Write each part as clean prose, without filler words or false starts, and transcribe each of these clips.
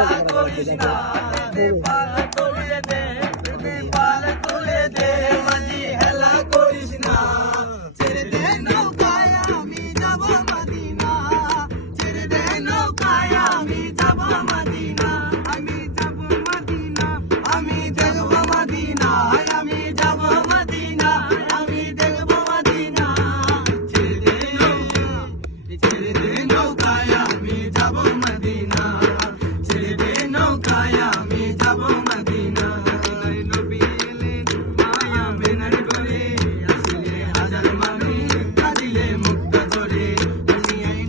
হেলা করিস না, দে পাল তুলে দে, পাল তুলে দে, মাঝি হেলা করিস না। ছেড়ে দে নৌকায় আমি যাব মদিনা, ছেড়ে দে নৌকায় আমি যাব মদিনা, আমি যাব মদিনা, আমি দেখব মদিনা, আমি যাব মদিনা, আমি দেখব মদিনা। ছেড়ে দে নৌকায় আমি যাব মদিনা, ছেড়ে দে নৌকায় আমি যাব মদিনা। নবী এলেন মায়া মেনার করে, আসলে হাজার মানি কাঁদিলে মুক্তা ঝরে।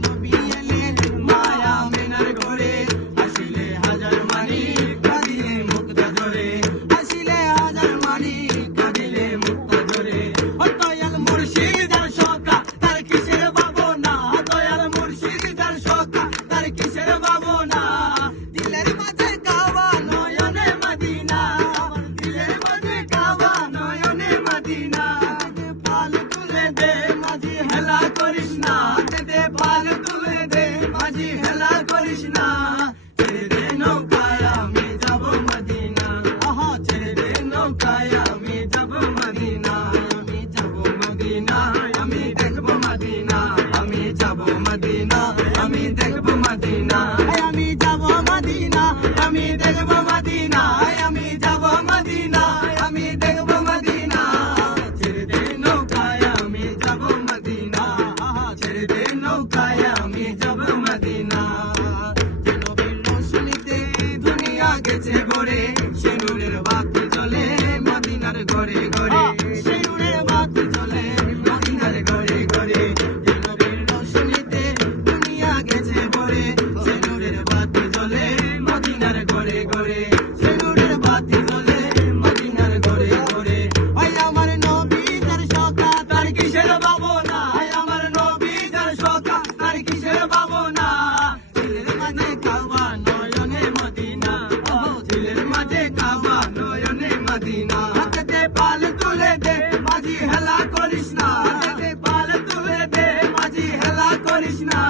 নবী এলেন মায়া মেনার করে, আসলে হাজার মানি কাঁদিলে মুক্তা ঝরে, আসলে হাজার মানি কাঁদিলে মুক্তা ঝরে। ও দয়াল মুর্শিদের শোকা তার কিসের ভাবনা, দয়াল মুর্শিদের শোকা তার কিসের ভাবনা। দিলের মাঝে কাবা নয়নে মদিনা, দিলের মাঝে কাবা নয়নে মদিনা। দে পাল তুলে দে মাঝি হেলা করিস না, দে পাল তুলে দে মাঝি হেলা করিস না। ছেড়ে দে নৌকায় আমি যাব মদিনা, ছেড়ে দে নৌকায় আমি যাব মদিনা, আমি যাব মদিনা, আমি দেখব মদিনা, আমি যাব মদিনা, আমি দেখব মদিনা, আমি যাব মদিনা, আমি দেখব মদিনা, আমি যাব মদিনা, আমি দেখব মদিনা। ছেড়ে দে নৌকায় আমি যাব মদিনা, ছেড়ে দে নৌকায় আমি যাব মদিনা। নবীর রোশনীতে দুনিয়া গেছে ভরে, সে নূরের বাতি জ্বলে মদিনার ঘরে ঘরে, সে নূরের বাতি জ্বলে মদিনার ঘরে ঘরে। নবীর রোশনীতে দুনিয়া গেছে ভরে, সে নূরের বাতি জ্বলে মদিনার ঘরে ঘরে, সে নূরের বাতি জ্বলে মদিনার ঘরে ঘরে। ওই আমার নবী যার শোকা তার কিসের ভাবনা, আমার নবী যার শোকা তার কিসের ভাবনা। দিলের মাঝে কাবা নয়নে মদিনা, দিলের মাঝে কাবা নয়নে মদিনা। দে পাল তুলে দে মাঝি হেলা করিস না, দে পাল তুলে দে মাঝি হেলা করিস না।